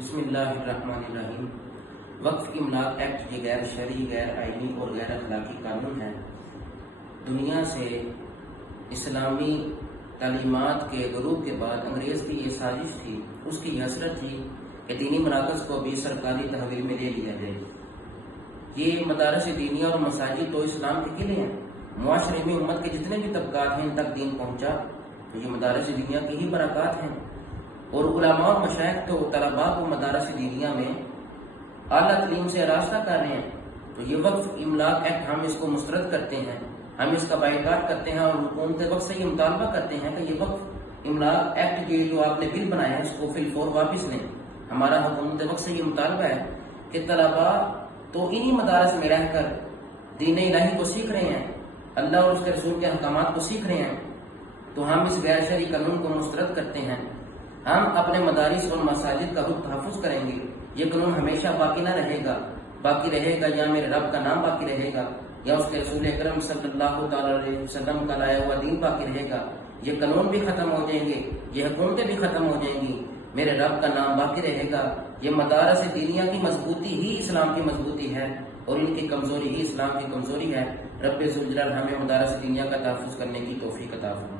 बिस्मिल्लाहिर्रहमानिर्रहीम। वक्फ इमलाक एक्ट ये गैर शरई, गैर आइनी और गैर अखलाकी कानून है। दुनिया से इस्लामी तालीमात के गुरूब के बाद अंग्रेज़ की ये साजिश थी, उसकी हसरत थी कि दीनी मराकज़ को भी सरकारी तहवील में ले लिया जाए। ये मदारस दीनिया और मसाजिद तो इस्लाम के किले हैं। मुआशरे में उम्मत के जितने भी तबकात हैं इन तक दीन पहुँचा तो ये मदारस दीनिया की ही बरक़ात हैं। और उलमा और मशाइख तो तलबा को मदारस दीनिया में आला तलीम से रास्ता कर रहे हैं। तो ये वक्फ इमलाक एक्ट हम इसको मुस्तरद करते हैं, हम इसका बाइकाट करते हैं और हुकूमत वक्त से ये मुतालबा करते हैं कि ये वक्फ इमलाक एक्ट ये जो आपने बिल बनाया है इसको फिलफौर वापस लें। हमारा हुकूमत वक्त से ये मुतालबा है कि तलबा तो इन्हीं मदारस में रहकर दीन इलाही को सीख रहे हैं, अल्लाह और उसके रसूल के अहकामात को सीख रहे हैं। तो हम इस गैर शरई कानून को मुस्तरद करते हैं। हम अपने मदारिस और मसाजिद का रुख तहफ़्फ़ुज़ करेंगे। ये कानून हमेशा बाकी ना रहेगा। बाकी रहेगा या मेरे रब का नाम बाकी रहेगा या उसके रसूल अकरम सल्लल्लाहु अलैहि वसल्लम का लाया हुआ दीन बाकी रहेगा। ये कानून भी ख़त्म हो जाएंगे, ये हुकूमतें भी ख़त्म हो जाएंगी, मेरे रब का नाम बाकी रहेगा। ये मदारस दीनिया की मजबूती ही इस्लाम की मजबूती है और इनकी कमज़ोरी ही इस्लाम की कमज़ोरी है। रब्बे ज़ुल जलाल हमें मदारस दीनिया का तहफ़्फ़ुज़ करने की तौफ़ीक़ अता फरमाए।